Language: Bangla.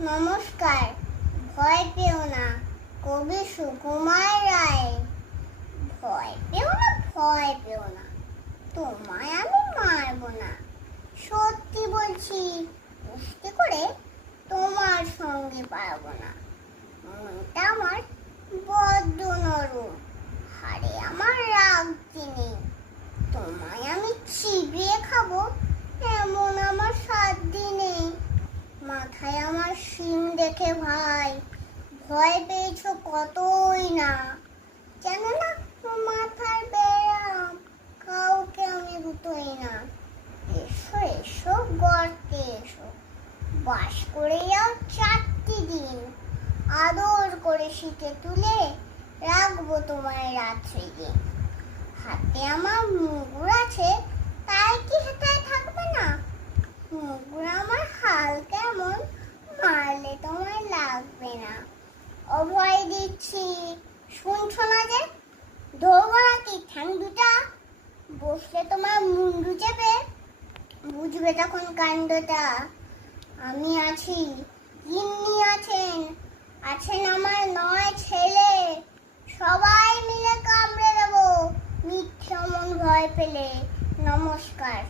নমস্কার। ভয় পেও না, কবি সুকুমার রায়। ভয় পেও না, ভয় পেও না, তোমায় আমি মারবো না। সত্যি বলছি, কুস্তি করে তোমার সঙ্গে পারবো না। মনটা আমার বড্ড নরম, হাড়ে আমার রাগ নেই। তোমায় আমি চিবিয়ে খাবো এমন আমার সাধ্য নেই। মাথায় আমার শিং দেখে ভাই ভয় পেয়েছো কতই না। জানো না মাথার ব্যায়াম, কাউকে আমি গুটোই না। এসো এসো গর্তে এসো, বাস করে যাও 4টি দিন। আদর করে শীতে তুলে রাখবো তোমায় রাত্রি দিন। হাতে আমার মুগুর আছে, তাই কি হেথায় থাকবে না? মুগুর আমার হাল কেমন, মারলে তোমায় লাগবে না। অভয় দিচ্ছি, শুনছো না যে? ধরবো নাকি ঠ্যাং দুটা, বসলে তোমার মুন্ডু চেপে বুঝবে তখন কাণ্ডটা। আমি আছি, গিন্নি আছেন, আছেন আমার 9 ছেলে। সবাই মিলে কামড়ে দেবো মিথ্যে মন ভয় পেলে। নমস্কার।